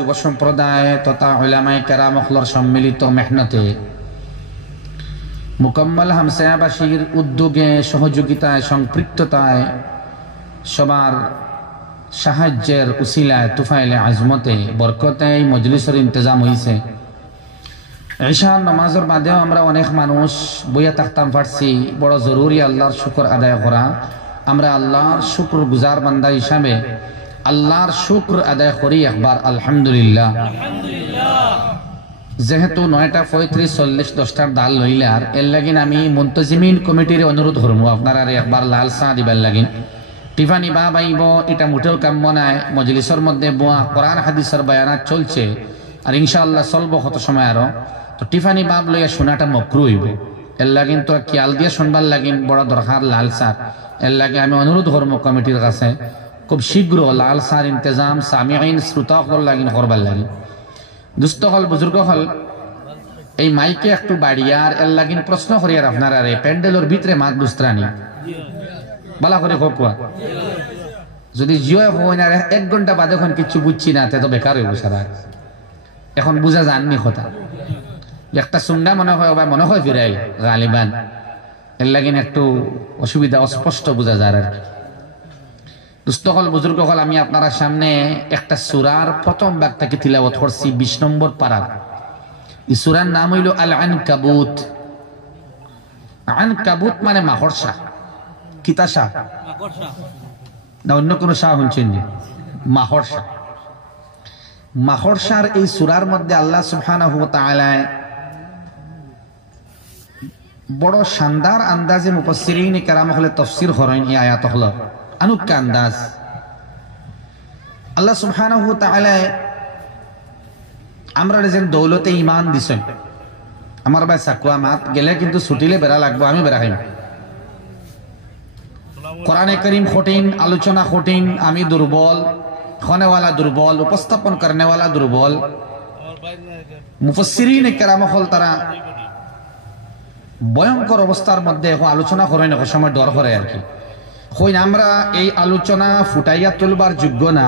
যুব সম্প্রদায় তথা উলামায়ে কেরামর সম্মিলিত মেহনতে মুকম্মল হামসায়াবাসীর উদ্যোগে সহযোগিতায় সম্পৃক্ততায় সবার সাহায্যের উসিলায় তুফাইলে আজমতে বরকতে এই মজলিসের ইন্তজাম হয়েছে। ঈশার নামাজের বাদেও আমরা অনেক মানুষ বইয়া থাকতাম পারছি। বড় জরুরি আল্লাহর শুকর আদায় করা। আমরা আল্লাহর শুকর গুজার বান্দা হিসাবে আল্লাহর শুকর আদায় করি একবার আলহামদুলিল্লাহ। যেহেতু 9:35 10টার দাল লইলার এর লাগিন আমি মুনতাজিমিন কমিটির অনুরোধ করবো আপনারা একবার লাল চা দিবার লাগিন। টিফানি বা বাইব এটা মোটেও কাম্য নাই। মজলিসের মধ্যে বোয়া কোরআন হাদিসের বয়ানাত চলছে আর ইনশাআল্লাহ চলবো কত সময় আরো। তো টিফানি বাব লইয়া শোনাটা মকরু হইব। এর লাগিন তো খেয়াল দিয়ে শুনবার লাগিন বড় দরকার লাল চা। এর লাগে আমি অনুরোধ করবো কমিটির কাছে খুব শীঘ্র লাল চার ইন্তজাম সামিঈন শ্রোতাসকল লাগিন করবার লাগিন। দুস্থ হল বুজুর্গ হল এই মাইকে একটু বাড়িয়ার এর লাগিন প্রশ্ন করিয়ার আপনারা রে প্যান্ডেলের ভিতরে মাত বুস্ত্রানি বলা করে খোয়া যদি জিও হয় না 1 ঘন্টা বাদে এখন কিছু বুঝছি না তে তো বেকার হইব সারা। এখন বুঝা যাননি কথা একটা সুন্না মনে হয় বা মনে হয় ফিরাই গালিবান এর লাগিন একটু অসুবিধা অস্পষ্ট বোঝা যায় আর দুস্থ হল বুজুর্গ হল আমি আপনারা সামনে একটা সূরার প্রথম বাক্যটাকে তিলাওয়াত করছি 20 নম্বর পারা। এই সূরার নাম হইল আল আনকাবুত। আনকাবুত মানে মাকড়সা। কিতাসা না অন্য কোন শাহ শুনছেন? মাকড়সা। মাকড়সার এই সূরার মধ্যে আল্লাহ সুবহানাহু ওয়া তাআলা বড় শানদার আন্দাজে মুফাসসিরিন কেরাম হলে তাফসীর করেন এই আয়াত হলো আনুক্কা আন্দাজ। আল্লাহ সুবহানাহু ওয়া তাআলা আমরা যেন দৌলতে ঈমান দিছেন। আমার ভাই সাকুয়া মাত গেলে কিন্তু ছুটিলে বেড়া লাগবো, আমি বেড়া খাইম। কোরআনে কারীম কঠিন, আলোচনা কঠিন, আমি দুর্বল, খনেওয়ালা দুর্বল, উপস্থাপন করনেওয়ালা দুর্বল। মুফাসসিরিন কেরাম হল তারা ভয়ঙ্কর অবস্থার মধ্যে আলোচনা করেন এক সময় ডর করে আর কি। আমরা এই আলোচনা ফুটাইয়া তুলবার যোগ্য না।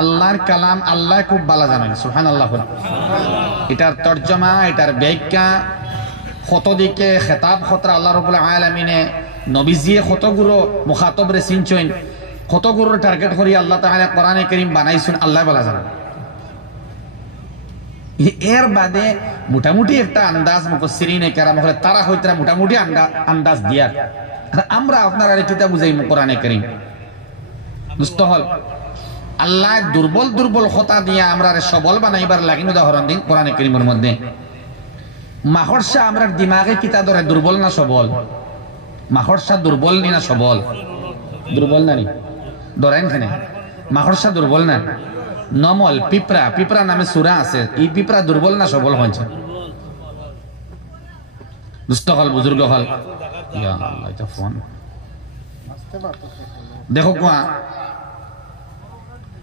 আল্লাহর কালাম আল্লাহ খুব ভালো জানেন। সুবহানাল্লাহ। এটার তর্জমা, এটার ব্যাখ্যা, কত দিকে খেতাব খতরা আল্লাহ রাব্বুল আলামিনে নবীজিয়ে কতগুলো মুখাতবরে চিনছেন, কতগুলো টার্গেট করি আল্লাহ তাআলা কোরআনে কারীম বানাইছেন আল্লাহ ভালো জানেন। এর বাদে মোটামুটি একটা আন্দাজ মুফাসসিরিনে কেরাম হলে তারা হইতরা মোটামুটি আন্দাজ দিয়ার আমরা আপনারা কিতাব বুঝাই কোরআনে কারীম দুস্থ হল আল্লাহ দুর্বল দুর্বল কথা দিয়া আমরা সবল বানাইবার লাগিন। উদাহরণ দিন কোরআনে কারীমের মধ্যে মাকড়সা আমরা দিমাগে কিতা ধরে দুর্বল না সবল? মাকড়সা দুর্বল নি না সবল? দুর্বল না নি ধরেন খানে মাকড়সা দুর্বল না? নমল পিঁপড়া, পিঁপড়া নামে সূরা আছে, এই পিঁপড়া দুর্বল না সবল হয়েছে? দুস্থ হল বুজুর্গ হল দেখো কোয়া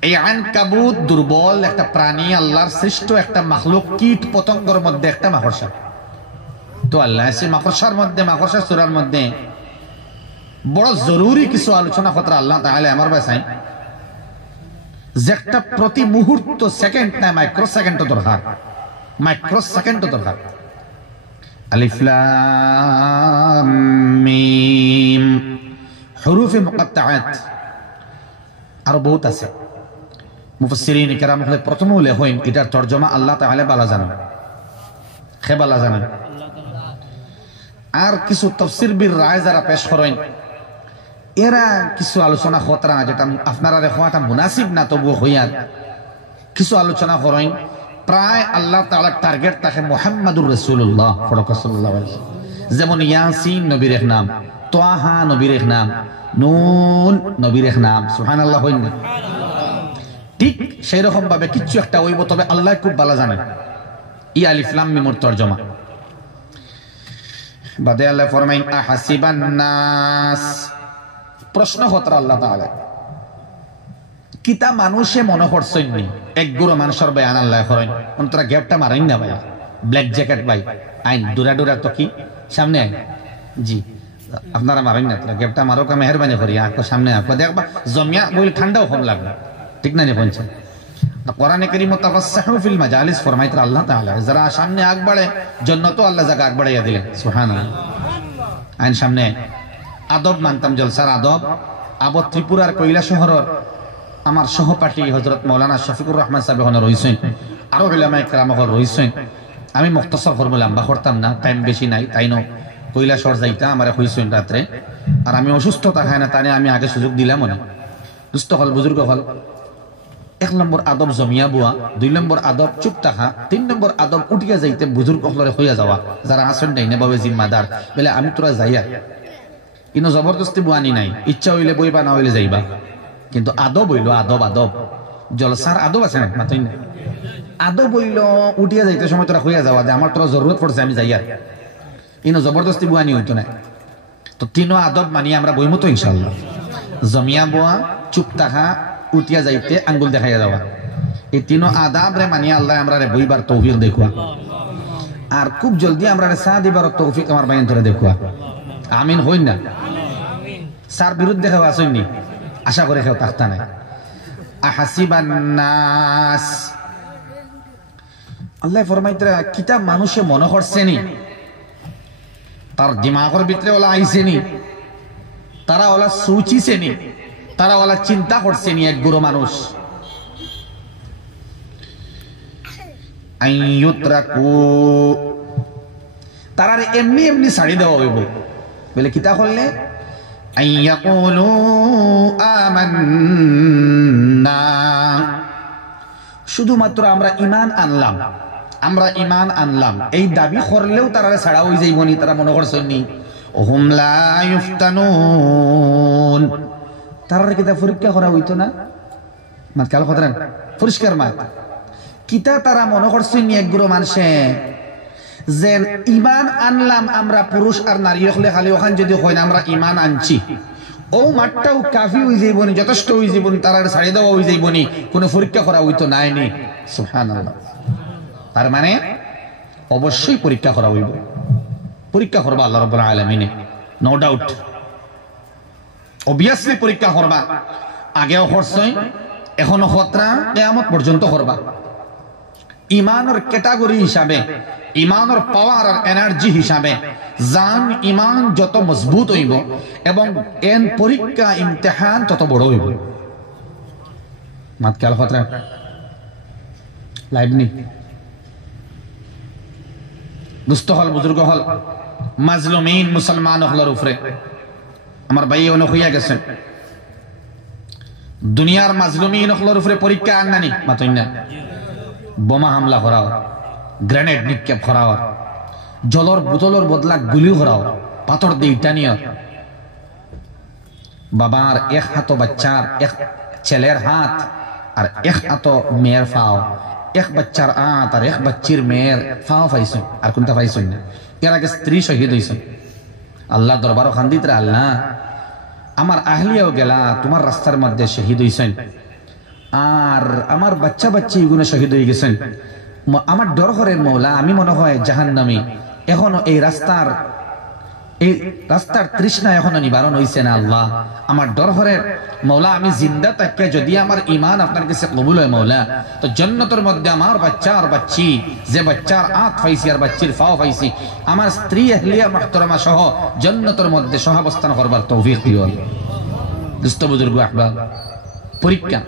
এই আনকাবুত দুর্বল একটা প্রাণী, আল্লাহর সৃষ্ট একটা মাখলুক, কীট পতঙ্গের মধ্যে একটা মাকড়সা। তো আল্লাহ সে মাকড়সার মধ্যে, মাকড়সা সূরার মধ্যে বড় জরুরি কিছু আলোচনা কথা আল্লাহ তাআলা আমার বাসায় যে একটা প্রতি মুহূর্ত সেকেন্ড না মাইক্রো সেকেন্ড দরকার, মাইক্রো সেকেন্ড দরকার। আলিফ লাম মিম হুরুফে মুকাত্তাআত আর বহুত আছে। মুফাসসিরিন কেরাম হলে প্রথমে লেখেন এটার তরজমা আল্লাহ তাআলা ভালো জানেন, কে ভালো জানেন। আর কিছু তাফসীর বীর রায় যারা পেশ করেন এরা কিছু আলোচনা খতরা যেটা আপনারা দেখাটা মুনাসিব না তবুও হইয়ার কিছু আলোচনা করেন। প্রায় আল্লাহ তাআলার টার্গেট থাকে মুহাম্মাদুর রাসূলুল্লাহ সাল্লাল্লাহু আলাইহি ওয়াসাল্লাম। যেমন ইয়াসিন নবীর এক নাম, তাহা নবীর এক নাম, নুন নবীর এক নাম। সুবহানাল্লাহ। হইন না? ঠিক সেই রকম ভাবে কিছু একটা হইব, তবে আল্লাহ খুব ভালো জানেন। ই আলিফ লাম মিমের তরজমা বাদে আল্লাহ ফরমাইন আহাসিবান নাস। প্রশ্ন হতরা আল্লাহ তাআলা কিতা মানুষে মনে করছেন নি এক গুরু মানুষের বয়ান আল্লাহ করেন অন্তরা গ্যাপটা মারেন না ভাই। ব্ল্যাক জ্যাকেট ভাই আইন ডুরা ডুরা তো কি সামনে আইন জি আপনারা মারেন না, গ্যাপটা মারো কা মেহরবানি করি। সামনে দেখবা জমিয়া বলে ঠান্ডাও কম লাগবে, ঠিক না? কোরআনে কারীমে তাফাসসাহু ফিল মাজালিস ফরমাইতে আল্লাহ তাআলা যারা সামনে আগ বাড়ে জান্নাত আল্লাহ জায়গা আগ বাড়াইয়া দিলেন সুবহানাল্লাহ। আইন সামনে আদব মানতাম জলসার আদব আবদ ত্রিপুরার কৈলা শহরের আমার সহপাঠী হযরত মাওলানা শফিকুর রহমান সাহেব হন রইছেন, আরো উলামায়ে কেরাম হল রইছেন। আমি মুখতাসার করব, লম্বা করতাম না, টাইম বেশি নাই। তাই ন কৈলা শহর যাইতা আমারে কইছেন রাত্রে, আর আমি অসুস্থ থাকায় না তানে আমি আগে সুযোগ দিলাম না। দুস্থ হল বুজুর্গ হল। 1 নম্বর আদব জমিয়া বুয়া, 2 নম্বর আদব চুপ থাকা, 3 নম্বর আদব উঠিয়া যাইতে বুজুর্গ হলরে হইয়া যাওয়া যারা আসেন নাই না বাবে জিম্মাদার বলে আমি তোরা যাইয়া কিন্তু জবরদস্তি বুয়ানি নাই, ইচ্ছা হইলে বইবা না হইলে যাইবা। কিন্তু আদব হইল আদব, আদব জলসার আদব আছে না মাতই না। আদব হইল উঠিয়া যাইতে সময় তোরা হইয়া যাওয়া যে আমার তোরা জরুরত পড়ছে আমি যাইয়া, কিন্তু জবরদস্তি বুয়ানি হইতো না। তো 3 আদব মানি আমরা বইমু তো ইনশাআল্লাহ। জমিয়া বুয়া, চুপ থাকা, উঠিয়া যাইতে আঙ্গুল দেখাইয়া যাওয়া, এই 3 আদাব রে মানি আল্লাহ আমরা রে বইবার তৌফিক দেখুয়া। আর খুব জলদি আমরা রে সাথ দিবার তৌফিক আমার বাইন ধরে দেখুয়া। আমিন হইন না। সার বিরুদ্ধে কেউ আসেননি, আশা করে কেউ থাকতা নাই। আহাসিবান নাস, আল্লাহ ফরমাইতে কিতাব মানুষে মনে করছেনি, তার দিমাগের ভিতরে ওলা আইছেনি, তারা ওলা সুচিছেনি, তারা ওলা চিন্তা করছেনি এক গুরু মানুষ। আইয়ুতরাকু, তারা এমনি এমনি ছাড়ি দেওয়া হইব বলে কিতা করলে আইয়াকুলু আমান্না, শুধুমাত্র আমরা ঈমান আনলাম, আমরা ঈমান আনলাম এই দাবি করলেও তারা ছাড়া হয়ে যাইবনি। তারা মনে করছেননি হুম লা ইফতানুন, তারা কিতা পরীক্ষা করা হইতো না। মাত কাল কথা পরিষ্কার মাত কিতা তারা মনে করছেননি এক গুরু মানুষে যে ঈমান আনলাম আমরা পুরুষ আর নারী হলে খালি ওখান যদি হয় না আমরা ঈমান আনছি, ও মাঠটাও কাফি হয়ে যাইবনি, যথেষ্ট হয়ে যাইবনি, তারা ছাড়ি দেওয়া হয়ে যাইবনি, কোনো পরীক্ষা করা হইতো নাইনি। সুবহানাল্লাহ। তার মানে অবশ্যই পরীক্ষা করা হইব, পরীক্ষা করবা আল্লাহ রাব্বুল আলামিনে, নো ডাউট, অবভিয়াসলি পরীক্ষা করবা। আগেও করছই, এখনো খতরা, কিয়ামত পর্যন্ত করবা। ইমানের ক্যাটাগরি হিসাবে, ইমানের পাওয়ার আর এনার্জি হিসাবে জান ইমান যত মজবুত হইব এবং এন পরীক্ষা ইমতিহান তত বড় হইব। মাত খেয়াল খতরা লাইভ নি দুস্থ হল বুজুর্গ হল মাজলুমিন মুসলমান হলের উপরে আমার ভাই অনেক হইয়া গেছেন। দুনিয়ার মাজলুমিন হলের উপরে পরীক্ষা আননানি মাতই না, বোমা হামলা করাও, গ্রেনেড নিক্ষেপ করাও, জলর বোতলের বদলা গুলি করাও, পাথর দিয়ে টানিও, বাবার এক হাত বাচ্চার, এক ছেলের হাত আর এক হাত মেয়ের ফাও, এক বাচ্চার হাত আর এক বাচ্চির মেয়ের ফাও পাইছ, আর কোনটা পাইছ না। এর আগে স্ত্রী শহীদ হয়েছ। আল্লাহ দরবার খান্দিত আল্লাহ আমার আহলিয়াও গেলা তোমার রাস্তার মধ্যে শহীদ হয়েছেন, আর আমার বাচ্চা বাচ্চি এগুলো শহীদ হয়ে গেছেন। আমার ডর করেন মৌলা, আমি মনে হয় জাহান্নামী, এখনো এই রাস্তার তৃষ্ণা এখনো নিবারণ হইছে না। আল্লাহ আমার ডর করেন মৌলা, আমি জিন্দা থাকতে যদি আমার ইমান আপনার কাছে কবুল হয় মৌলা, তো জান্নাতের মধ্যে আমার বাচ্চা আর বাচ্চি, যে বাচ্চার আঁত পাইছি আর বাচ্চির ফাও পাইছি, আমার স্ত্রী আহলিয়া মুহতারামা সহ জান্নাতের মধ্যে সহাবস্থান করবার তৌফিক দিও। দুস্থ বুজুর্গ আহবাব, পরীক্ষা।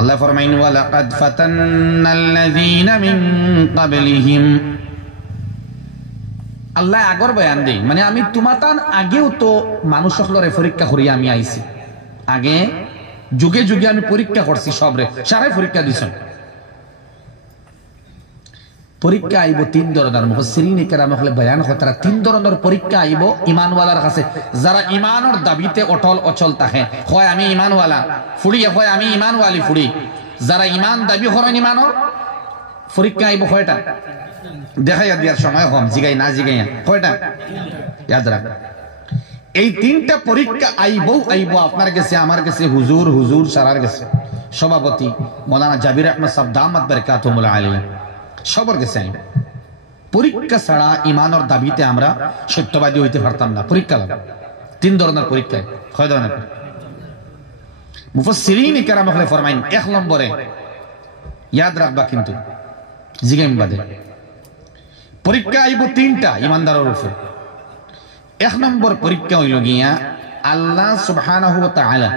আল্লাহ ফরমাইন ওয়ালাকাদ ফাতান্নাল্লাযীনা মিন ক্বাবলিহিম, আল্লাহ আগর বয়ান দেই, মানে আমি তোমাতান আগেও তো মানুষ সকলের পরীক্ষা করি আমি আইছি, আগে যুগে যুগে আমি পরীক্ষা করছি, সবরে সারাই পরীক্ষা দিছেন। পরীক্ষা আইব 3 ধরনের, মুফাসসিরিনে কেরাম হলে বয়ান হয় তারা 3 ধরনের পরীক্ষা আইব ঈমানওয়ালার কাছে, যারা ঈমানের দাবিতে অটল অচল থাকে, হয় আমি ঈমানওয়ালা ফুড়ি, হয় আমি ঈমানওয়ালি ফুড়ি। যারা ঈমান দাবি করেন ঈমানের, পরীক্ষা আইব কয়টা দেখাইয়া দিয়ার সময় কম, জিগাই না জিগাইয়া কয়টা ইয়াদ রাখ। এই 3টা পরীক্ষা আইব আপনার কাছে, আমার কাছে, হুজুর সারার কাছে, সভাপতি মৌলানা জাবির আহমদ সাহেব দামাত বারাকাতুহুল আলিয়া সবার কাছে আইব। পরীক্ষা ছাড়া ঈমানের দাবিতে আমরা সত্যবাদী হইতে পারতাম না। পরীক্ষা লাগে 3 ধরনের পরীক্ষা, কয় ধরনের? মুফাসসিরিন কেরাম হলে ফরমাইন 1 নম্বরে ইয়াদ রাখবা কিন্তু জিগাইম বাদে পরীক্ষা আইব 3টা ইমানদারের উপর। 1 নম্বর পরীক্ষা হইল গিয়া আল্লাহ সুবহানাহু ওয়া তাআলা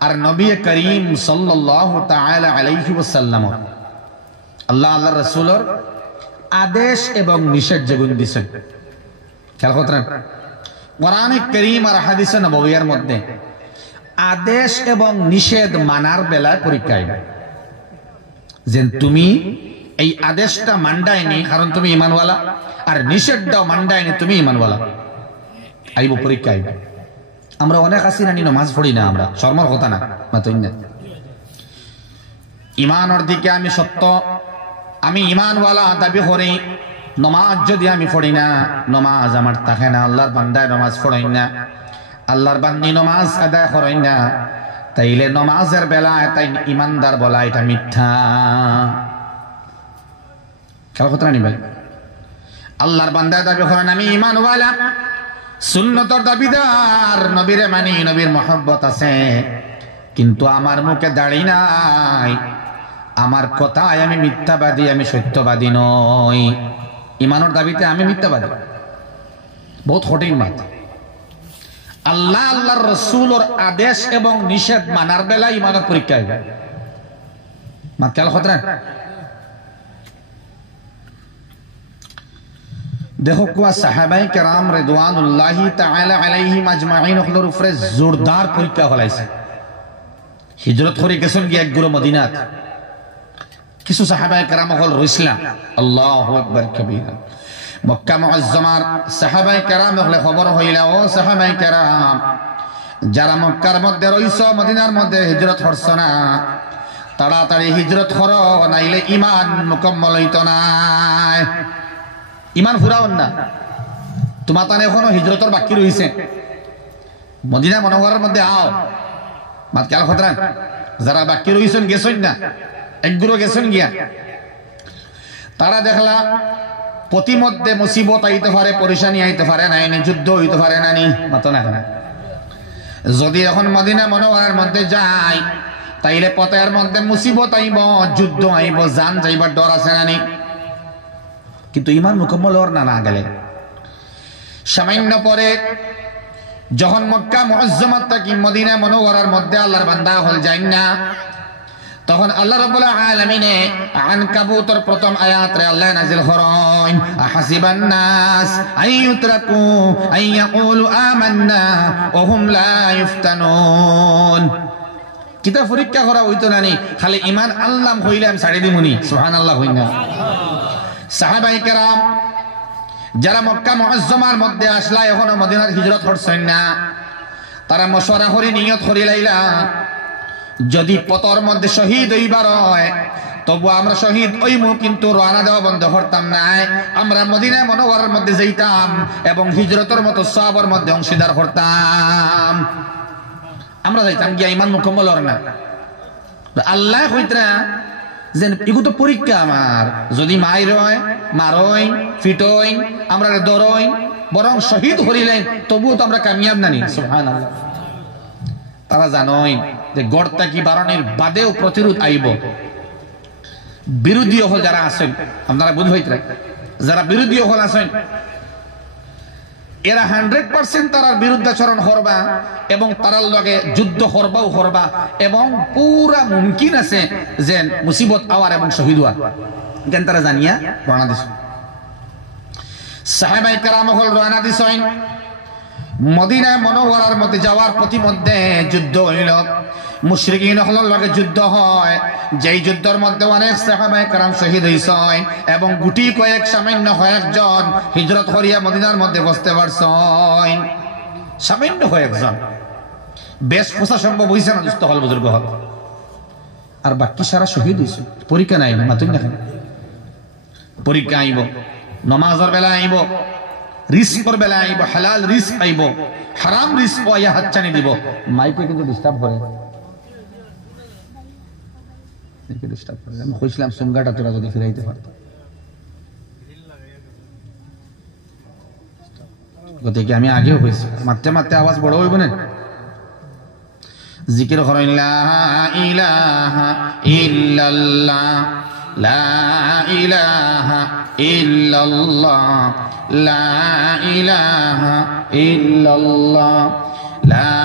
আর নবী করিম সাল্লাল্লাহু তাআলা আলাইহি ওয়াসাল্লাম আল্লাহর রাসূলের আদেশ এবং নিষেধ যেগুলো দিয়েছেন খেয়াল করতেন কোরআনে কারীম আর হাদিসে নববীর মধ্যে আদেশ এবং নিষেধ মানার বেলায় পরীক্ষা আইবে যে তুমি এই আদেশটা মানডায়নি কারণ তুমি ঈমানওয়ালা আর নিষেধটাও মানডায়নি তুমি ঈমানওয়ালা আইব পরীক্ষা আইবে। আমরা অনেক আছি না নামাজ পড়ি না আমরা শর্মার কথা না মাতই না ঈমানের দিকে আমি সত্য আমি ঈমানওয়ালা দাবি করি নমাজ যদি আমি পড়ি না নমাজ আমার থাকে না আল্লাহর বান্দায় নমাজ পড়েন না আল্লাহর বান্দি নমাজ আদায় করেন না তাইলে নমাজের বেলায় তাই ঈমানদার বলা এটা মিথ্যা খেয়াল করতে না ভাই আল্লাহর বান্দায় দাবি করেন আমি ঈমানওয়ালা সুন্নতর দাবিদার নবীরে মানি নবীর মহব্বত আছে কিন্তু আমার মুখে দাড়ি নাই আমার কথায় আমি মিথ্যাবাদী আমি সত্যবাদী নই ঈমানের দাবিতে আমি মিথ্যাবাদী বহুত কঠিন মাত আল্লাহ আল্লাহর রাসূলের আদেশ এবং নিষেধ মানার বেলা ঈমানের পরীক্ষা হবে মাত খেয়াল করতেন দেখো কোয়া সাহাবায়ে কেরাম রিদওয়ানুল্লাহি তাআলা আলাইহিম আজমাইন হলোর উপরে জোরদার পরীক্ষা হলাইছে হিজরত করে গেছেন গিয়ে একগুলো মদিনাত কিছু সাহাবায়ে কেরাম হল রইসলা আল্লাহু আকবার কবীরা মক্কা মুআজ্জামার সাহাবায়ে কেরাম হলে খবর হইলা ও সাহাবায়ে কেরাম যারা মক্কার মধ্যে রইছো মদিনার মধ্যে হিজরত করছ না তাড়াতাড়ি হিজরত করো নাইলে ঈমান মুকম্মল হইতো না ঈমান ফুরাওন না তোমার তানে এখনো হিজরতের বাকি রইছে মদিনা মনোহরের মধ্যে আও মাত খেয়াল করতেন যারা বাকি রইছেন গেছেন না একগুলো গেছেন গিয়া তারা দেখলা প্রতিমধ্যে মুসিবত আইতে পারে পরেশানি আইতে পারে না এনে যুদ্ধ হইতে পারে না নি মাত না যদি এখন মদিনা মনোহরের মধ্যে যায় তাইলে পথের মধ্যে মুসিবত আইব যুদ্ধ আইব জান যাইবার ডর আছে না নি কিন্তু ঈমান মুকম্মল হওয়ার না গেলে সামান্য পরে যখন মক্কা মুআজ্জামাত থেকে মদিনা মুনাওয়ারার মধ্যে আল্লাহর বান্দা হল যায় না তখন আল্লাহ রাব্বুল আলামিন আনকাবুতের প্রথম আয়াতে আল্লাহ নাযিল করেন আহাসিবান নাস আইয়ুতরাকু আইয়াকুলু আমান্না ওয়া হুম লা ইফতানুন কিতা পরীক্ষা করা হইতো না নি খালি ঈমান আল্লাহ হইলাম ছাড়ি দিমুনি সুবহানাল্লাহ হইনা সাহাবায়ে কেরাম যারা মক্কা মুআজ্জামার মধ্যে আসলা এখনো মদিনার হিজরত করছেন না তারা মশওয়ারা করে নিয়ত করে লাইলা যদি পথর মধ্যে শহীদ হইবার হয় তবু আমরা শহীদ হইমু কিন্তু রওনা দেওয়া বন্ধ করতাম না আমরা মদিনা মুনাওয়ারার মধ্যে যাইতাম এবং হিজরতের মতো সওয়াবের মধ্যে অংশীদার করতাম আমরা যাইতাম গিয়া ঈমান মুকম্মল হর না আল্লাহ কইতরা যে এগুলো তো পরীক্ষা আমার যদি মারই ফিটই আমরা দরই বরং শহীদ হরিলেন তবুও তো আমরা কামিয়াব নানি সুবহানাল্লাহ তারা জানোই যে গড়তা কি বারণের বাদেও প্রতিরোধ আইব বিরোধী হল যারা আছেন আপনারা বুঝ হইতে যারা বিরোধী হল আছেন এরা 100% তার বিরুদ্ধাচরণ করবা এবং তারার লগে যুদ্ধ করবা এবং পুরা মুমকিন আছে যে মুসিবত আওয়ার এবং শহীদ হওয়ার কেন তারা জানিয়া রওনা দিছে সাহাবায়ে কেরাম হল রওনা দিছেন মদিনা মুনাওয়ারার মধ্যে যাওয়ার প্রতিমধ্যে যুদ্ধ হইল মুশরিকিন হলের লগে যুদ্ধ হয় যেই যুদ্ধের মধ্যে অনেক সাহাবায়ে কেরাম শহীদ হইছেন এবং গুটি কয়েক সামান্য কয়েকজন হিজরত করিয়া মদিনার মধ্যে বসতে পারছেন সামান্য কয়েকজন বেশ পোষা সম্ভব হইছে না দুস্থ হল বুজুর্গ হল আর বাকি সারা শহীদ হইছে পরীক্ষা নাই মাতুন না পরীক্ষা আইব নামাজের বেলা আইব রিস্কর বেলা আইব হালাল রিস্ক আইব হারাম রিস্ক আইয়া হাতছানি দিব মাইকে কিন্তু ডিস্টার্ব করে আমি কইছিলাম সুঙ্গাটা তোরা যদি ফিরাইতে পারত গতিকে আমি আগেও কইছি মারতে মারতে আওয়াজ বড় হইব না জিকির করেন লা ইলাহা ইল্লাল্লাহ লা ইলাহা ইল্লাল্লাহ লা ইলাহা ইল্লাল্লাহ লা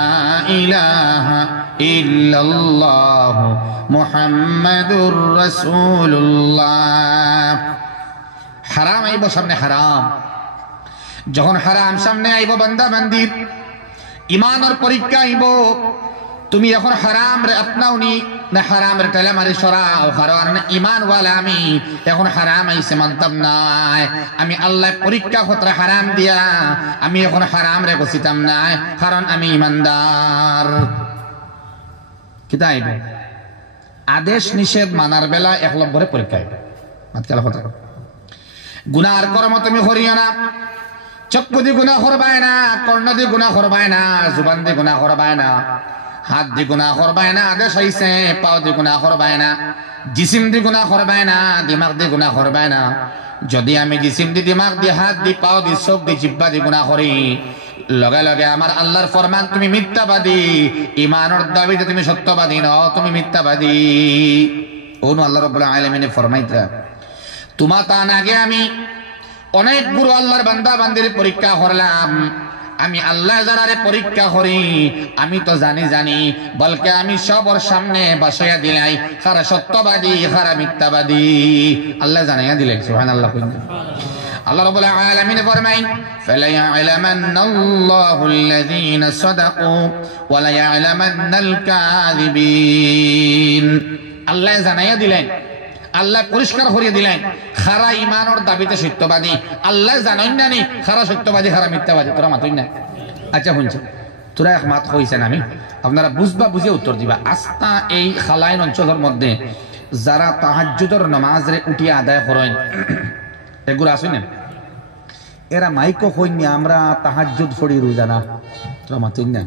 ইলাহা ইল্লাল্লাহ মুহাম্মাদুর রাসূলুল্লাহ। হারাম আইব সামনে, হারাম যখন হারাম সামনে আইব বান্দা বান্দির ইমানের পরীক্ষা আইব। তুমি এখন হারাম রে আপনাওনি না হারাম রে টেলে মারি সরাও, কারণ ইমান ওয়ালা আমি এখন হারাম আইছে মানতাম নাই, আমি আল্লাহ পরীক্ষা ক্ষেত্রে হারাম দিয়া আমি এখন হারাম রে গছিতাম নাই, কারণ আমি ইমানদার। কিতা আইব আদেশ নিষেধ মানার বেলা এক নম্বরে পরীক্ষা আইব। মাতকালা কথা গুনার কর্ম তুমি করিও না, চক্ষু দি গুনাহ করবাই না, কর্ণ দি গুনাহ করবাই না, জুবান দি গুনাহ করবাই না, হাত দি গুনাহ করবাই না, আদেশ হইছে পাও দি গুনাহ করবাই না, জিসিম দি গুনাহ করবাই না, দিমাগ দি গুনাহ করবাই না। যদি আমি জিসিম দি, দিমাগ দি, হাত দি, পাও দি, চোখ দি, জিহ্বা দি গুনাহ করি, লগে লগে আমার আল্লাহর ফরমান তুমি মিথ্যাবাদী, ইমানের দাবিতে তুমি সত্যবাদী নও, তুমি মিথ্যাবাদী। ওন আল্লাহ রাব্বুল আলামিন ফরমাইতা তোমার তার আগে আমি অনেক গুরু আল্লাহর বান্দা বান্দির পরীক্ষা করলাম। আমি আল্লাহ যারারে পরীক্ষা করি আমি তো জানি বলকে আমি সবার সামনে বসাইয়া দিলাই কারা সত্যবাদী কারা মিথ্যাবাদী আল্লাহ জানাইয়া দিলেন। সুবহানাল্লাহ। আল্লাহ রাব্বুল আলামিন ফরমায় ফালা ইয়ালামান্নাল্লাহুল্লাযীনা সাদাকু ওয়া লা ইয়ালামান্নাল কাযিবিন। আল্লাহ জানাইয়া দিলেন, আল্লাহ পরিষ্কার করিয়ে দিলেন খারা ইমানের দাবিতে সত্যবাদী। আল্লাহ জানেন না নি খারা সত্যবাদী খারা মিথ্যাবাদী, তোরা মাতই না। আচ্ছা শুনছো তোরা এক মাত হইছেন, আমি আপনারা বুঝবা বুঝে উত্তর দিবা। আস্থা এই খালাইন অঞ্চলের মধ্যে যারা তাহাজ্জুদের নামাজরে উঠিয়ে আদায় করেন এগুলো আসেন না, এরা মাইকো কইনি আমরা তাহাজ্জুদ পড়ি রোজানা, তোরা মাতই না।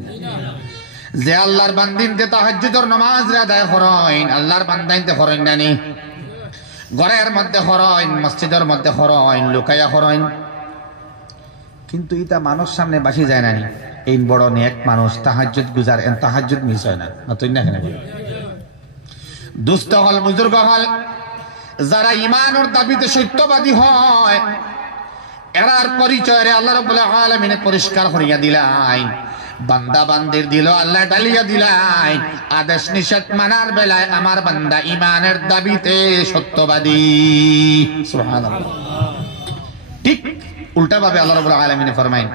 যে আল্লাহর বান্দিনতে তাহাজ্জুদের নামাজরে আদায় করেন আল্লাহর বান্দাইনতে করেন না নি, ঘরের মধ্যে হরইন, মসজিদের মধ্যে হরইন, লুকাইয়া হরইন, কিন্তু এটা মানুষ সামনে বাসি যায় না। এই বড় নেক মানুষ তাহাজ্জুদ গুজার, এন তাহাজ্জুদ মিস হয় না। নতুন না কেন দুস্থ হল বুজুর্গ হল যারা ইমানের দাবিতে সত্যবাদী হয় এরার পরিচয় আল্লাহ রাব্বুল আলামিন পরিষ্কার করিয়া দিলেন। বান্দা বান্দির দিল আল্লাহ ডালিয়া দিলাই আদেশ নিষেধ মানার বেলায় আমার বান্দা ইমানের দাবিতে সত্যবাদী। সুবহানাল্লাহ। ঠিক উল্টা ভাবে আল্লাহ রাব্বুল আলামিন ফরমায়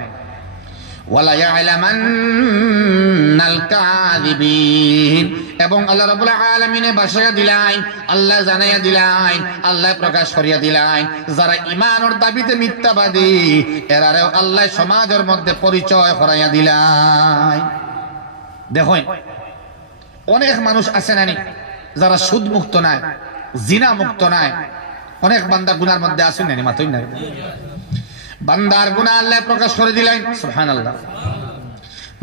ওয়ালা ইয়ালামান্নাল কাযিবিন, এবং আল্লাহ রাব্বুল আলামিন বাসায়া দিলেন, আল্লাহ জানাইয়া দিলেন, আল্লাহ প্রকাশ করিয়া দিলেন যারা ইমানের দাবিতে মিথ্যাবাদী এরারেও আল্লাহ সমাজের মধ্যে পরিচয় করাইয়া দিলেন। দেখুন অনেক মানুষ আছে নানি যারা সুদ মুক্ত নাই, জিনা মুক্ত নাই, অনেক বান্দা গুনার মধ্যে আসেন নানি, মাতই না। বান্দার গুনাহ আল্লাহ প্রকাশ করে দিলেন। সুবহানাল্লাহ।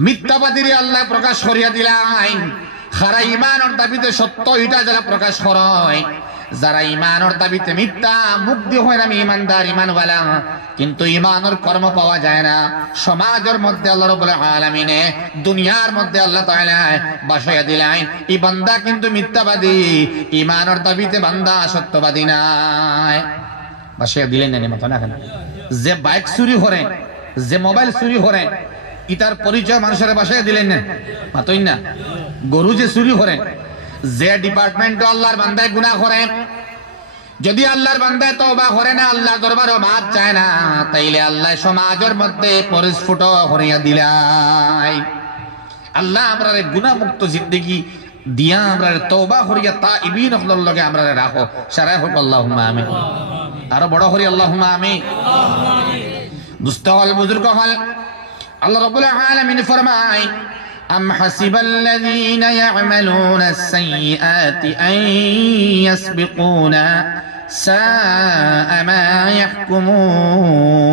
মিথ্যাবাদীর আল্লাহ প্রকাশ করিয়া দিলেন। খারা ইমানের দাবিতে সত্য এটা যারা প্রকাশ করে, যারা ইমানের দাবিতে মিথ্যা মুক্তি হয় আমি ইমানদার ইমানওয়ালা, কিন্তু ইমানের কর্ম পাওয়া যায় না। সমাজের মধ্যে আল্লাহ রাব্বুল আলামিন দুনিয়ার মধ্যে আল্লাহ তাআলা বাসায়া দিলেন এই বান্দা কিন্তু মিথ্যাবাদী, ইমানের দাবিতে বান্দা সত্যবাদী নাই। বাসায়া দিলেন না মাথা না কেন? যে বাইক চুরি করে, যে মোবাইল চুরি করে ইটার পরিচয় মানুষের বাসায় দিলেন না, মাতই না। গরু যে চুরি করে, যে ডিপার্টমেন্ট আল্লাহর বান্দায় গুনাহ করে, যদি আল্লাহর বান্দায় তওবা করে না, আল্লাহর দরবারে মাফ চায় না, তাইলে আল্লাহ সমাজের মধ্যে পরিস্ফুট করিয়া দিলাই। আল্লাহ আমরারে গুনাহ মুক্ত জিন্দেগি দিয়া আমরারে তওবা করিয়া তাইবিন হল লগে আমরারে রাখো। সারা হোক আল্লাহুম্মা আমিন। আরো বড় করি আল্লাহুম্মা আমিন। দুস্থ হল বুজুর্গ হল আল্লাহ রাব্বুল আলামিন ফরমায় أم حسب الذين يعملون السيئات أن يسبقونا ساء ما يحكمون।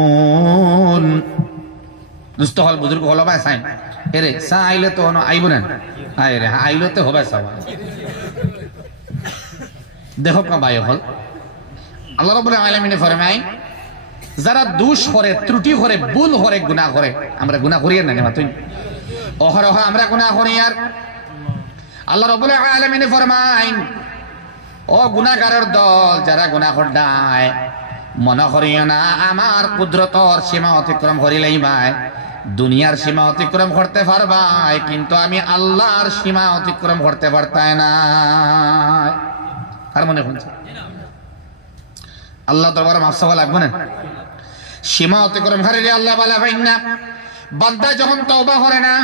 দুস্থ হল বুজুর্গ হল ভাই সাইন এরে সা আইলে তো আইব না, আইরে আইলে তো হবে সব। দেখো না ভাই হল আল্লাহ রাব্বুল আলামিন ফরমায় যারা দোষ করে, ত্রুটি করে, ভুল করে, গুনাহ করে, আমরা গুনাহ করি না মাতুই অহরহ আমরা গুনাহ করি আর আল্লাহ রাব্বুল আলামিন ফরমায় ও গুনাহগারের দল যারা গুনাহ করদায় মনে করিও না আমার কুদরতর সীমা অতিক্রম করিলেই ভাই দুনিয়ার সীমা অতিক্রম করতে পারবাই কিন্তু আমি আল্লাহর সীমা অতিক্রম করতে পারতাই না আর মনে হচ্ছে আল্লাহ দরবারে মাফ চাওয়া লাগবে না সীমা অতিক্রম হারিয়ে আল্লাহ বলে ভাই না বান্দা যখন তওবা করে না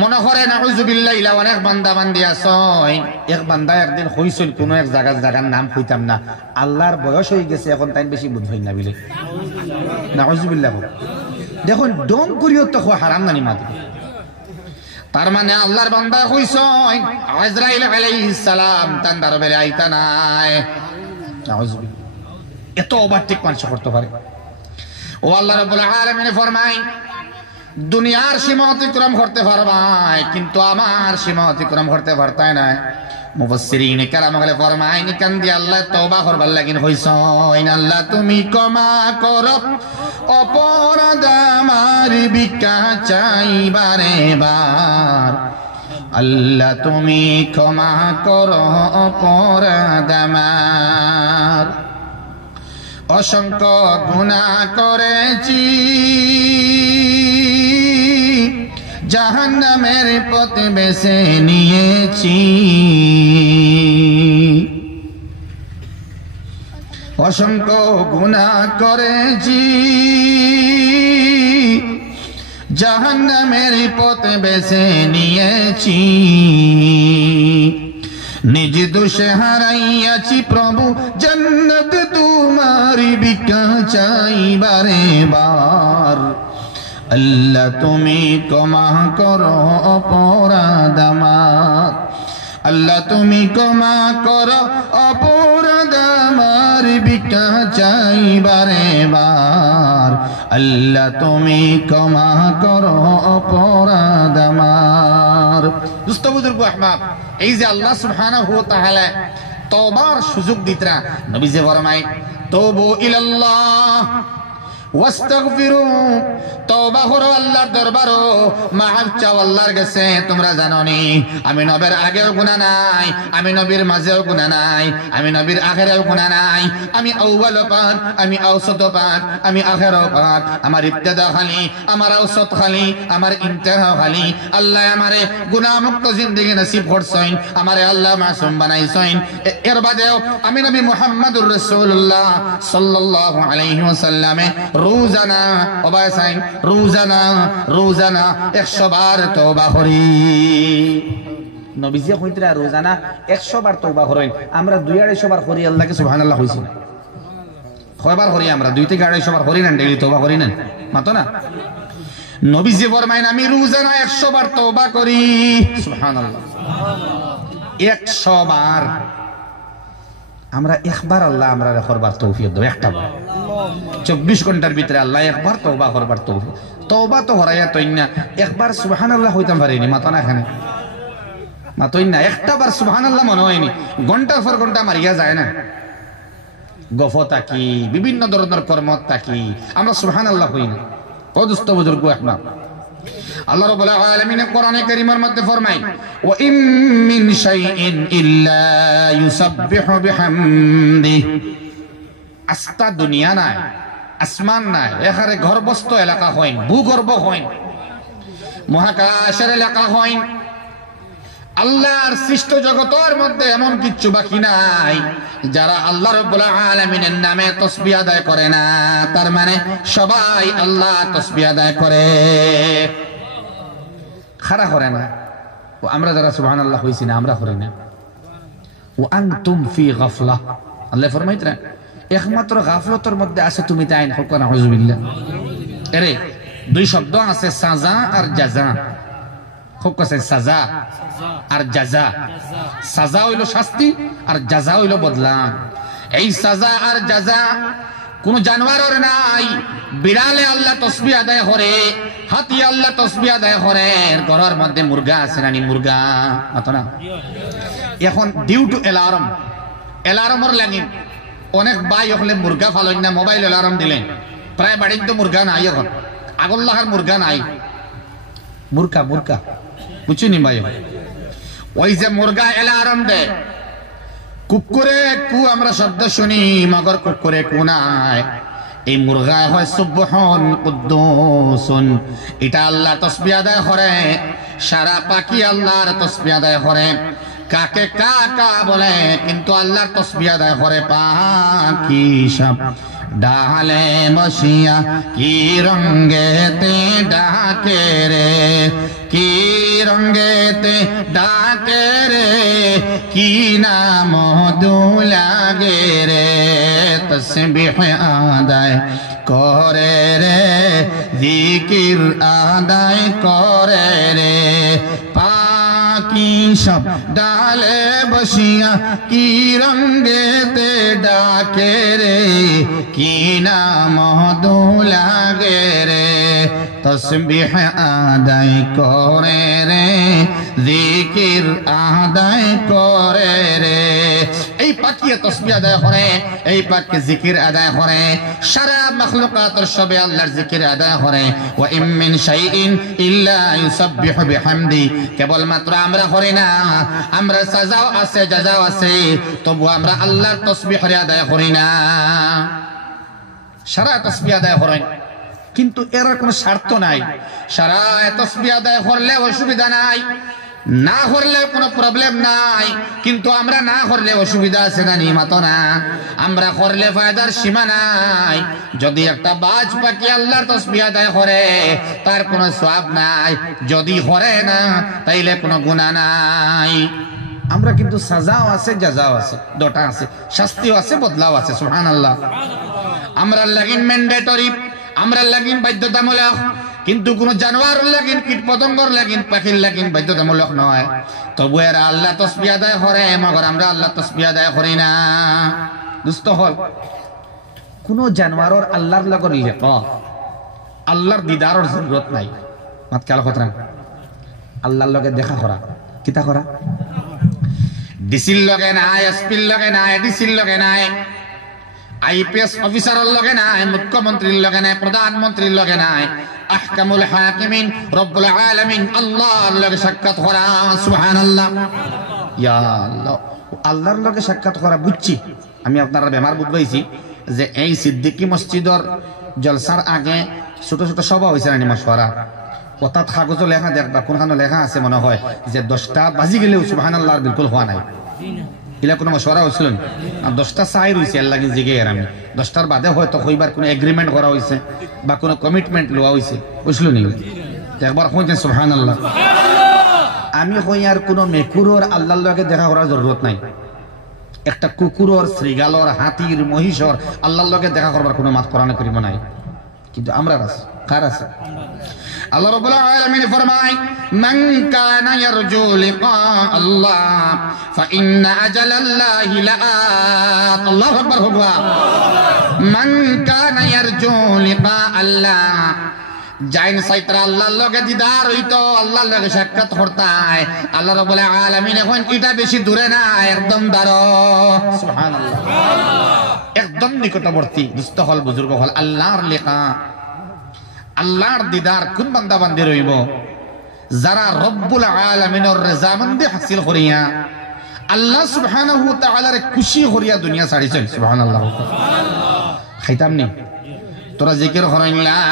মনে করে নাউযুবিল্লাহ ইলা অনেক বান্দা বান্দি আছে এক বান্দা একদিন হইছিল কোন এক জায়গার নাম কইতাম না আল্লাহর বয়স হয়ে গেছে এখন তাই বেশি বুঝাই না বিলে নাউযুবিল্লাহ দেখুন ডং করিও তো হারাম নানি মাটি তার মানে আল্লাহর বান্দা হইছ আজরাইল আলাইহিস সালাম তার দরবারে আইতা নাই নাউযুবিল্লাহ এত ওভারটেক মানুষ করতে পারে ও আল্লাহ রাব্বুল আলামিন ফরমায় দুনিয়ার সীমা অতিক্রম করতে পারবাই কিন্তু আমার সীমা অতিক্রম করতে পারতাই না মুফাসসিরিন কেরাম বলে ফরমায় নিকান দি আল্লাহ তওবা করবার লাগিন হইছইন আল্লাহ তুমি ক্ষমা করো অপরাধ আমার ভিক্ষা চাইবারে বার আল্লাহ তুমি ক্ষমা করো অপরাধ আমার অসংখ্য গুনাহ করেছি জাহান্নামের পথ বেছে নিয়েছি অসংখ্য গুনাহ করেছি জাহান্নামের পথ বেছে নিয়েছি নিজ দোষে হারাইয়াছি প্রভু জান্নাত তোমারি ভিক্ষা চাইবারে বার আল্লাহ তুমি ক্ষমা করো অপরাধ আমার আল্লাহ তুমি ক্ষমা করো অপরাধ আমার ভিক্ষা চাইবারে বার আল্লাহ তুমি ক্ষমা করো অপরাধ আমার দোস্ত বুজুর্গ আহবাব এই যে আল্লাহ সুবহানাহু ওয়া তাআলা তওবার সুযোগ দিতরা নবী যে ফরমায় তুবু ইলাল্লাহ ওয়াস্তাগফিরু তওবা করো আল্লাহর দরবারও মাফ চাও আল্লাহর কাছে তোমরা জানো নি আমি নবীর আগেও গুনাহ নাই আমি নবীর মাঝেও গুনাহ নাই আমি নবীর আখেরেও গুনাহ নাই আমি আউয়াল পাক আমি আওসাত পাক আমি আখের পাক আমার ইবতিদা খালি আমার আওসাত খালি আমার ইন্তেহা খালি আল্লাহ আমারে গুনাহ মুক্ত জিন্দেগি নসিব করছেন আমারে আল্লাহ মাসুম বানাইছেন এর বাদেও আমি নবী মুহাম্মদুর রাসূলুল্লাহ সাল্লাল্লাহু আলাইহি ওয়াসাল্লামে রোজানা ওবাসাইন রোজানা 100 বার তওবা করি নবীজি কইতরা রোজানা 100 বার তওবা করেন আমরা 2-250 বার করি আল্লাহকে সুবহানাল্লাহ হইছে কয়বার করি আমরা 2 থেকে 250 বার করি না ডেইলি তওবা করি না মাতো না নবীজি ফরমায়েন আমি রোজানা 100 বার তওবা করি সুবহানাল্লাহ 100 বার আমরা একবার আল্লাহ আমরা করবার তৌফিক দাও একটা বার 24 ঘন্টার ভিতরে আল্লাহ একবার তওবা করবার তৌফিক তওবা তো হরাইয়া তইন না একবার সুবহানাল্লাহ হইতাম পারিনি মাতো না এখানে মাতোই না একটা বার সুবহানাল্লাহ মনে হয়নি ঘন্টার পর ঘন্টা মারিয়া যায় না গফত থাকি বিভিন্ন ধরনের কর্মত থাকি আমরা সুবহানাল্লাহ কই না ও দোস্ত বুজুর্গ আহমদ আল্লাহ রাব্বুল আলামিন কোরআনে কারীমের মধ্যে ফরমায় ওয়া ইম মিন শাইইন ইল্লা ইউসাব্বিহু বিহামদি আস্তা দুনিয়া নাই আসমান নাই এখানে গর্ভস্থ এলাকা হইন ভূগর্ভ হইন মহাকাশের এলাকা হইন আল্লাহর সৃষ্ট জগতের মধ্যে এমন কিছু বাকি নাই যারা আল্লাহ রাব্বুল আলামিনের নামে তাসবিহ আদায় করে না তার মানে সবাই আল্লাহ তাসবিহ আদায় করে খারা করে না ও আমরা যারা সুবহানাল্লাহ হইছি না আমরা করি না ওয়া আনতুম ফি গাফলা আল্লাহ ফরমাইতরা একমাত্র গাফলতের মধ্যে আছে তুমি তাই না হুকুম নাউযুবিল্লাহ এরে দুই শব্দ আছে সাজা আর জাযা হুকুম আছে সাজা আর জাযা সাজা হইলো শাস্তি আর জাযা হইলো বদলা এই সাজা আর জাযা কোন জানোয়ারের নাই বিড়ালে আল্লাহ তাসবিহ আদায় করে হাতি আল্লাহ তাসবিহ আদায় করে ঘরের মধ্যে মুরগা আছে নানি মুরগা মাতো না এখন ডিউ টু অ্যালার্মর লাগিন অনেক ভাই হলে মুরগা ফালন না মোবাইল অ্যালার্ম দিলেন প্রায় বাড়ির তো মুরগা নাই এখন আগল্লাহার মুরগা নাই মুরগা বুঝছি নি ভাই ওই যে মুরগা এলার্ম দে, কুকুরে কু আমরা শব্দ শুনি, মগর কুকুরে কু নাই। এই মুরগা হয় সুবহান কুদ্দুসুন, এটা আল্লাহ তাসবিহ আদায় করে, সারা পাখি আল্লাহর তাসবিহ আদায় করে। কাকে কাকা বলে কিন্তু আল্লাহর তাসবিহ আদায় করে পাখি সব। ডালে বসিয়া কি রঙ্গেতে ডাকে রে, কি রঙ্গেতে ডাকে রে, কি নাম দুলাগে রে, তসবিহ আদায় করে রে, জিকির আদায় করে রে। পাখি সব ডালে বসিয়া কি রঙ্গেতে ডাকে রে, কি নাম দুলাগে রে, তসবিহ আদায় করে রে, জিকির আদায় করে রে। এই পাখি তসবিহ আদায় করে, এই পাখি জিকির আদায় করে, সারা মাখলুকাতের সবে আল্লাহর জিকির আদায় করে। ওয়া ইম মিন শাইইন ইল্লা ইউসাব্বিহু বিহামদি, কেবলমাত্র আমরা করি না, আমরা সাজাও আছে জাযাও আছে, তবু আমরা আল্লাহর তাসবিহ আদায় করি না। সারা তাসবিহ আদায় করেন, কিন্তু এর কোনো স্বার্থ নাই। সারা তাসবিহ আদায় করলে অসুবিধা নাই, না করলে কোনো প্রবলেম নাই, কিন্তু আমরা না করলে অসুবিধা আছে না, নিমাত না। আমরা করলে ফায়দার সীমা নাই। যদি একটা বাজ পাখি আল্লাহর তাসবিহ আদায় করে তার কোনো সওয়াব নাই, যদি করে না তাইলে কোনো গুনাহ নাই। আমরা কিন্তু সাজাও আছে জাযাও আছে, দুটো আছে, শাস্তিও আছে বদলাও আছে। সুবহানাল্লাহ। আমরা লাগিন ম্যান্ডেটরি, আমরা লাগিন বাধ্যতামূলক, কিন্তু কোন জানোয়ার লাগিন, কীট পতঙ্গর লাগিন, পাখির লাগিন বাধ্যতামূলক নয়। তবু এরা আল্লাহ তাসবিহ আদায় করে, মগর আমরা আল্লাহ তাসবিহ আদায় করি না। দুস্থ হল কোন জানোয়ারের আল্লাহর লগর লিয়াকত, আল্লাহর দিদারের জরুরত নাই। মাত কাল কথা আল্লাহর লগে দেখা করা, কিতা করা, ডিসির লগে নাই, এসপির লগে নাই, ডিসির লগে নাই, আইপিএস অফিসারের লগে নাই, মুখ্যমন্ত্রীর লগে নাই, প্রধানমন্ত্রীর লগে নাই, আহকামুল হাকিমিন রব্বুল আলামিন আল্লাহর লগে সাক্ষাৎ করা। সুবহানাল্লাহ। ইয়া আল্লাহ, আল্লাহর লগে সাক্ষাৎ করা বুঝছি। আমি আপনারা বেমার বুঝবাইছি যে এই সিদ্দিকী মসজিদর জলসার আগে ছোট ছোট সভা হয়েছে না মশওয়ারা, অর্থাৎ কাগজও লেখা দেখবা, কোনখানে লেখা আছে মনে হয় যে 10টা বাজি গেলেও সুবহানাল্লাহ বিলকুল হওয়া নাই। এলা কোনো মশওয়ারা হয়েছিল আর 10টা চাই রয়েছে, এর লাগে জিগে আর আমি 10টার বাদে হয়তো কইবার কোনো এগ্রিমেন্ট করা হয়েছে বা কোনো কমিটমেন্ট লওয়া হয়েছে, বুঝলো নি? একবার কইতেন সুবহানাল্লাহ। আমি কই আর কোনো মেকুরর আল্লাহর লগে দেখা করার জরুরত নাই। একটা কুকুরর, শ্রীগালর, হাতির, মহিষর আল্লাহর লগে দেখা করবার কোনো মাত কোরআনে করিম নাই, কিন্তু আমরা আছে কার আছে? আল্লাহ রাব্বুল আলামিন ফরমায়, মান কানা ইয়ারজু লিকা আল্লাহ ফাইন্না আজালাল্লাহি লাআত। আল্লাহু আকবার। হুয়া মান কানা ইয়ারজু লিকা আল্লাহ, জাইন সাইতরা আল্লাহর লগে দিদার হইতো, আল্লাহর লগে সাক্ষাৎ করতায়, আল্লাহ রাব্বুল আলামিন এখন এটা বেশি দূরে না, একদম দাঁড়ো। সুবহানাল্লাহ। একদম নিকটবর্তী। দুস্থ হল, বুজুর্গ হল, আল্লাহর লিকা, আল্লাহর দিদার কোন বান্দা বান্দি রইব? যারা রব্বুল আলামিনের রেজামন্দি হাসিল করিয়া আল্লাহ সুবহানাহু ওয়া তাআলার খুশি করিয়া দুনিয়া ছাড়িছেন। সুবহানাল্লাহ। খাইতাম নি তোরা জিকির করেন, লা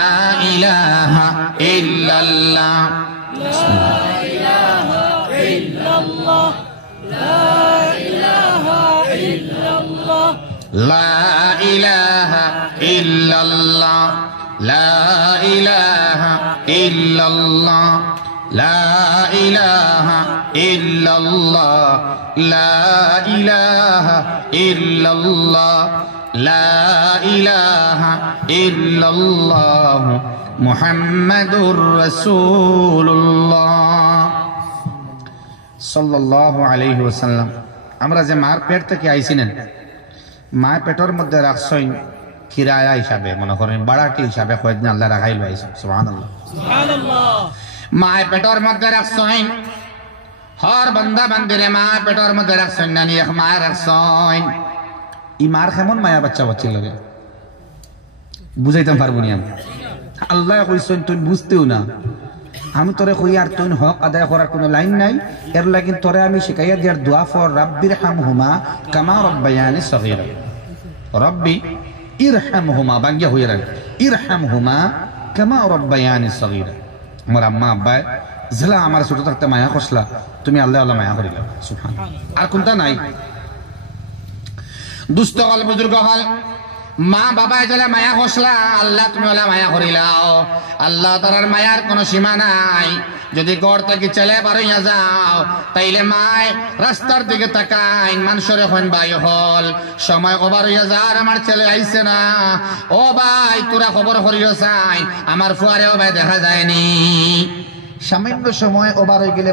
ইলাহা ইল্লাল্লাহ, লা ইলাহা ইল্লাল্লাহ, লা ইলাহা ইল্লাল্লাহ, লা ইলাহা ইল্লাল্লাহ, লা ইলাহা ইল্লাল্লাহ, লা ইলাহা ইল্লাল্লাহ, লা ইলাহা ইল্লাল্লাহ, লা ইলাহা ইল্লাল্লাহ, মুহাম্মাদুর রাসূলুল্লাহ সাল্লাল্লাহু আলাইহি ওয়াসাল্লাম। আমরা যে মার পেট থেকে আইছিলেন, মা পেটের মধ্যে রাখছইন কিরায়া হিসাবে, মনে করেন বাড়াটি হিসাবে কয়েকদিন আল্লাহ রাখাই লইছে। সুবহানাল্লাহ। সুবহানাল্লাহ। মা পেটের মধ্যে রাখছইন, হর বান্দা বান্দিরে মা পেটের মধ্যে রাখছইন না, নিয়ে মা রাখছইন। ই মার কেমন মায়া বাচ্চা বাচ্চি লাগে বুঝাইতাম পারবো নি আমি। আল্লাহ কইছেন তুমি বুঝতেও না, আমি তোরে কই আর তুই হক আদায় করার কোনো লাইন নাই এর লাগিন তোরে আমি শিখাইয়া দিয়ার দোয়া ফর রাব্বির হামহুমা কামা রাব্বায়ানি সগীরা রব্বি ইরহামহুমা বাঙ্গিয়া হইয়া রাখ ইরহামহুমা কামা রাব্বায়ানি সগীরা আমার আম্মা আব্বা জেলা আমার ছোট থাকতে মায়া করছলা তুমি আল্লাহ আল্লাহ মায়া করিলা সুবহানাল্লাহ আর কোনটা নাই দুস্থ হল বুজুর্গ হল মা বাবা জেলা মায়া করছলা আল্লাহ তুমি ওলা মায়া করিলাও আল্লাহ তাআলার মায়ার কোনো সীমা নাই যদি ঘর থেকে চলে বাড়িয়া যাও তাইলে মায় রাস্তার দিকে তাকাই মানুষরে হন ভাই হল সময় ওভার হইয়া যার আমার ছেলে আইছে না ও ভাই তোরা খবর করিও চাই আমার ফুয়ারেও ভাই দেখা যায়নি সামান্য সময় ওভার হয়ে গেলে